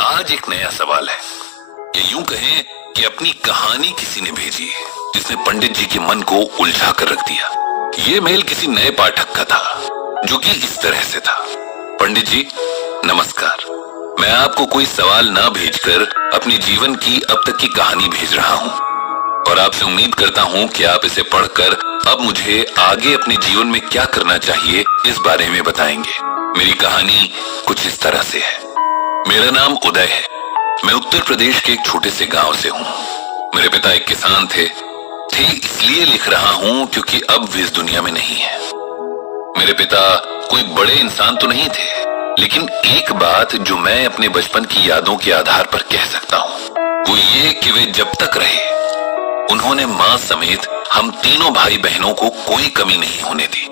आज एक नया सवाल है, या यूं कहें कि अपनी कहानी किसी ने भेजी है जिसने पंडित जी के मन को उलझा कर रख दिया। ये मेल किसी नए पाठक का था जो कि इस तरह से था। पंडित जी नमस्कार, मैं आपको कोई सवाल ना भेजकर अपने जीवन की अब तक की कहानी भेज रहा हूँ और आपसे उम्मीद करता हूँ कि आप इसे पढ़कर अब मुझे आगे अपने जीवन में क्या करना चाहिए इस बारे में बताएंगे। मेरी कहानी कुछ इस तरह से है। मेरा नाम उदय है। मैं उत्तर प्रदेश के एक छोटे से गांव से हूँ। मेरे पिता एक किसान थे इसलिए लिख रहा हूँ क्योंकि अब वे इस दुनिया में नहीं है। मेरे पिता कोई बड़े इंसान तो नहीं थे, लेकिन एक बात जो मैं अपने बचपन की यादों के आधार पर कह सकता हूँ वो ये कि वे जब तक रहे उन्होंने माँ समेत हम तीनों भाई बहनों को कोई कमी नहीं होने दी।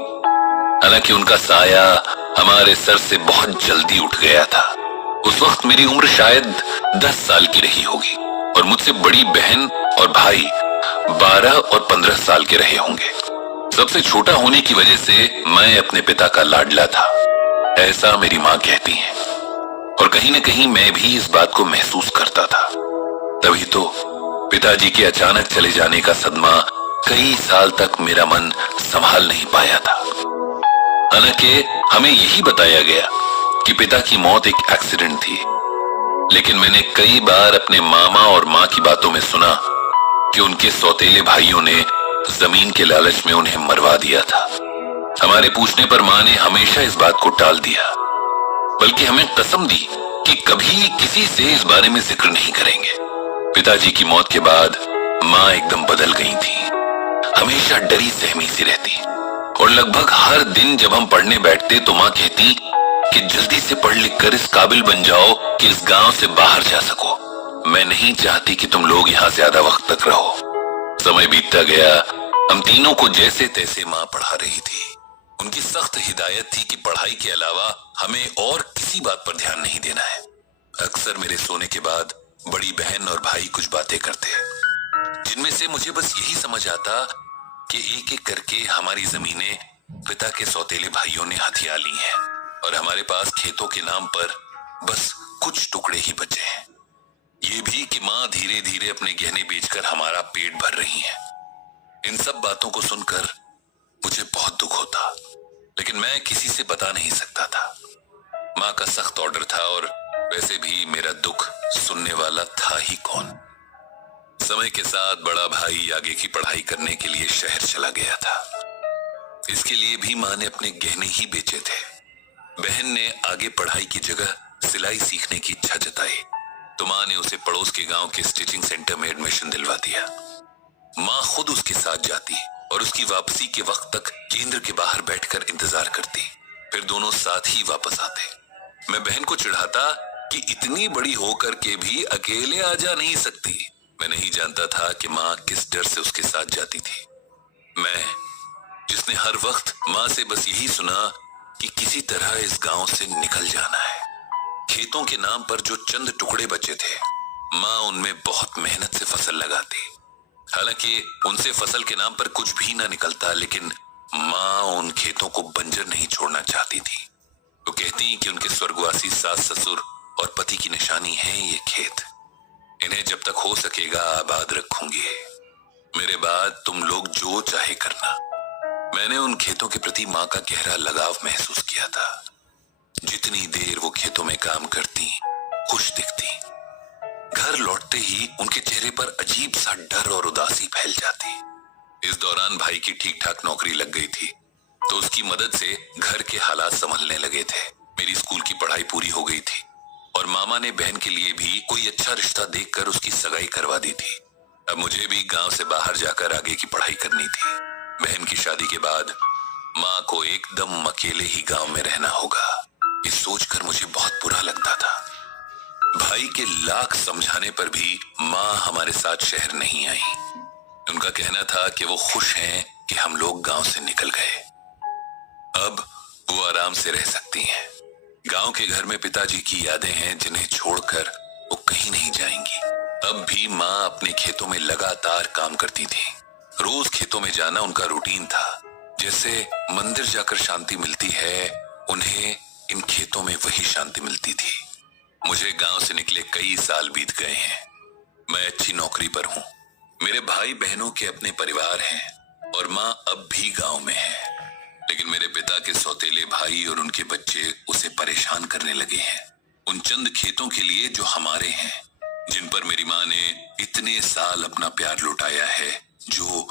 हालांकि उनका साया हमारे सर से बहुत जल्दी उठ गया था। उस वक्त मेरी उम्र शायद 10 साल की रही होगी और मुझसे बड़ी बहन और भाई 12 और 15 साल के रहे होंगे। सबसे छोटा होने की वजह से मैं अपने पिता का लाडला था, ऐसा मेरी माँ कहती है, और कहीं न कहीं मैं भी इस बात को महसूस करता था। तभी तो पिताजी के अचानक चले जाने का सदमा कई साल तक मेरा मन संभाल नहीं पाया था। हालांकि हमें यही बताया गया कि पिता की मौत एक एक्सीडेंट थी, लेकिन मैंने कई बार अपने मामा और माँ की बातों में सुना कि उनके सौतेले भाइयों ने जमीन के लालच में उन्हें मरवा दिया था। हमारे पूछने पर माँ ने हमेशा इस बात को टाल दिया, बल्कि हमें कसम दी कि कभी किसी से इस बारे में जिक्र नहीं करेंगे। पिताजी की मौत के बाद माँ एकदम बदल गई थी। हमेशा डरी सहमी सी रहती और लगभग हर दिन जब हम पढ़ने बैठते तो माँ कहती कि जल्दी से पढ़ लिख कर इस काबिल बन जाओ कि इस गांव से बाहर जा सको। मैं नहीं चाहती कि तुम लोग यहाँ ज्यादा वक्त तक रहो। समय बीतता गया, हम तीनों को जैसे तैसे माँ पढ़ा रही थी। उनकी सख्त हिदायत थी कि पढ़ाई के अलावा हमें और किसी बात पर ध्यान नहीं देना है। अक्सर मेरे सोने के बाद बड़ी बहन और भाई कुछ बातें करते, जिनमें से मुझे बस यही समझ आता कि एक एक करके हमारी जमीनें पिता के सौतेले भाइयों ने हथिया ली हैं और हमारे पास खेतों के नाम पर बस कुछ टुकड़े ही बचे हैं। ये भी कि माँ धीरे धीरे अपने गहने बेचकर हमारा पेट भर रही है। इन सब बातों को सुनकर मुझे बहुत दुख होता, लेकिन मैं किसी से बता नहीं सकता था। माँ का सख्त ऑर्डर था और वैसे भी मेरा दुख सुनने वाला था ही कौन। समय के साथ बड़ा भाई आगे की पढ़ाई करने के लिए शहर चला गया था। इसके लिए भी माँ ने अपने गहने ही बेचे थे। बहन ने आगे पढ़ाई की जगह सिलाई सीखने की इच्छा जताई तो माँ ने उसे पड़ोस के गांव के स्टिचिंग सेंटर में एडमिशन दिलवा दिया। माँ खुद उसके साथ जाती और उसकी वापसी के वक्त तक केंद्र के बाहर बैठकर इंतजार करती, फिर दोनों साथ ही वापस आते। मैं बहन को चिढ़ाता कि इतनी बड़ी होकर के भी अकेले आ जा नहीं सकती। मैं नहीं जानता था कि माँ किस डर से उसके साथ जाती थी। मैं, जिसने हर वक्त माँ से बस यही सुना कि किसी तरह इस गांव से निकल जाना है। खेतों के नाम पर जो चंद टुकड़े बचे थे, माँ उनमें बहुत मेहनत से फसल लगाती। हालांकि उनसे फसल के नाम पर कुछ भी ना निकलता, लेकिन माँ उन खेतों को बंजर नहीं छोड़ना चाहती थी। तो कहती कि उनके स्वर्गवासी सास ससुर और पति की निशानी है ये खेत। इन्हें जब तक हो सकेगा आबाद रखूंगी। मेरे बाद तुम लोग जो चाहे करना। मैंने उन खेतों के प्रति माँ का गहरा लगाव महसूस किया था। जितनी देर वो खेतों में काम करती, खुश दिखती, घर लौटते ही उनके चेहरे पर अजीब सा डर और उदासी फैल जाती। इस दौरान भाई की ठीक ठाक नौकरी लग गई थी तो उसकी मदद से घर के हालात संभलने लगे थे। मेरी स्कूल की पढ़ाई पूरी हो गई थी और मामा ने बहन के लिए भी कोई अच्छा रिश्ता देखकर उसकी सगाई करवा दी थी। अब मुझे भी गांव से बाहर जाकर आगे की पढ़ाई करनी थी। बहन की शादी के बाद माँ को एकदम अकेले ही गांव में रहना होगा, ये सोचकर मुझे बहुत बुरा लगता था। भाई के लाख समझाने पर भी माँ हमारे साथ शहर नहीं आई। उनका कहना था कि वो खुश हैं कि हम लोग गांव से निकल गए, अब वो आराम से रह सकती हैं। गांव के घर में पिताजी की यादें हैं जिन्हें छोड़कर वो कहीं नहीं जाएंगी। अब भी माँ अपने खेतों में लगातार काम करती थी। रोज खेतों में जाना उनका रूटीन था। जैसे मंदिर जाकर शांति मिलती है, उन्हें इन खेतों में वही शांति मिलती थी। मुझे मेरे गांव से निकले कई साल बीत गए हैं। मैं अच्छी नौकरी पर हूं। मेरे भाई बहनों के अपने परिवार हैं और माँ अब भी गांव में है। लेकिन मेरे पिता के सौतेले भाई और उनके बच्चे उसे परेशान करने लगे हैं, उन चंद खेतों के लिए जो हमारे हैं, जिन पर मेरी माँ ने इतने साल अपना प्यार लुटाया है, जो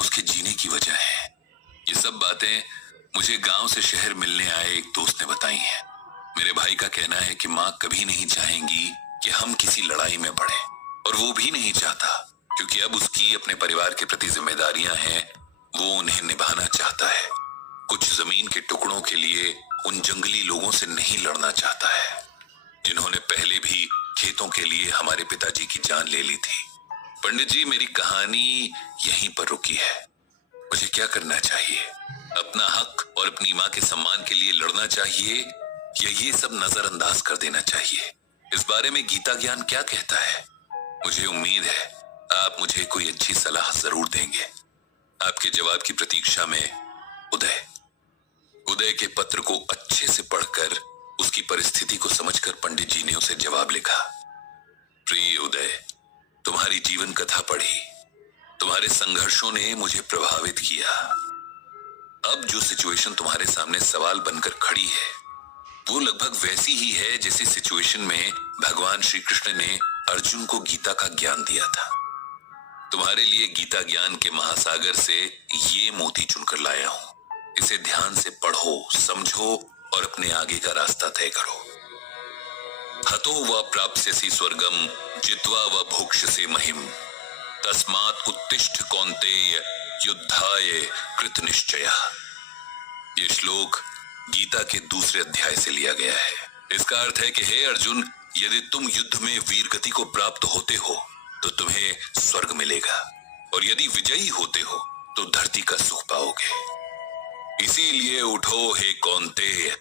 उसके जीने की वजह है। ये सब बातें मुझे गांव से शहर मिलने आए एक दोस्त ने बताई हैं। मेरे भाई का कहना है कि माँ कभी नहीं चाहेंगी कि हम किसी लड़ाई में पड़े, और वो भी नहीं चाहता, क्योंकि अब उसकी अपने परिवार के प्रति जिम्मेदारियां हैं, वो उन्हें निभाना चाहता है। कुछ जमीन के टुकड़ों के लिए उन जंगली लोगों से नहीं लड़ना चाहता है, जिन्होंने पहले भी खेतों के लिए हमारे पिताजी की जान ले ली थी। पंडित जी, मेरी कहानी यहीं पर रुकी है। मुझे क्या करना चाहिए? अपना हक और अपनी माँ के सम्मान के लिए लड़ना चाहिए या ये सब नजरअंदाज कर देना चाहिए? इस बारे में गीता ज्ञान क्या कहता है? मुझे उम्मीद है आप मुझे कोई अच्छी सलाह जरूर देंगे। आपके जवाब की प्रतीक्षा में, उदय। उदय के पत्र को अच्छे से पढ़कर उसकी परिस्थिति को समझकर पंडित जी ने उसे जवाब लिखा। प्रिय उदय, तुम्हारी जीवन कथा पढ़ी। तुम्हारे संघर्षों ने मुझे प्रभावित किया। अब जो सिचुएशन तुम्हारे सामने सवाल बनकर खड़ी है, वो लगभग वैसी ही है जैसी सिचुएशन में भगवान श्री कृष्ण ने अर्जुन को गीता का ज्ञान दिया था। तुम्हारे लिए गीता ज्ञान के महासागर से ये मोती चुनकर लाया हूं। इसे ध्यान से पढ़ो, समझो और अपने आगे का रास्ता तय करो। हतो व प्राप्स्यसि स्वर्गम जित्वा व भोक्ष्यसे महिम, तस्मात् उत्तिष्ठ कौन्तेय युद्धाय कृत निश्चयः। ये श्लोक गीता के दूसरे अध्याय से लिया गया है। इसका अर्थ है कि हे अर्जुन, यदि तुम युद्ध में वीर गति को प्राप्त होते हो तो तुम्हें स्वर्ग मिलेगा, और यदि विजयी होते हो तो धरती का सुख पाओगे। इसीलिए उठो हे कौन्तेय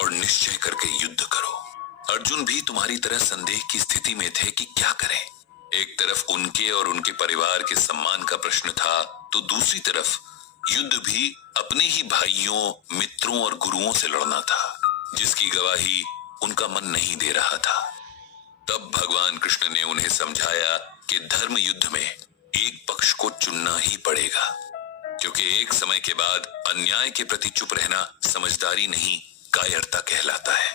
और निश्चय करके युद्ध करो। अर्जुन भी तुम्हारी तरह संदेह की स्थिति में थे कि क्या करें। एक तरफ उनके और उनके परिवार के सम्मान का प्रश्न था, तो दूसरी तरफ युद्ध भी अपने ही भाइयों, मित्रों और गुरुओं से लड़ना था, जिसकी गवाही उनका मन नहीं दे रहा था। तब भगवान कृष्ण ने उन्हें समझाया कि धर्म युद्ध में एक पक्ष को चुनना ही पड़ेगा, क्योंकि एक समय के बाद अन्याय के प्रति चुप रहना समझदारी नहीं, कायरता कहलाता है।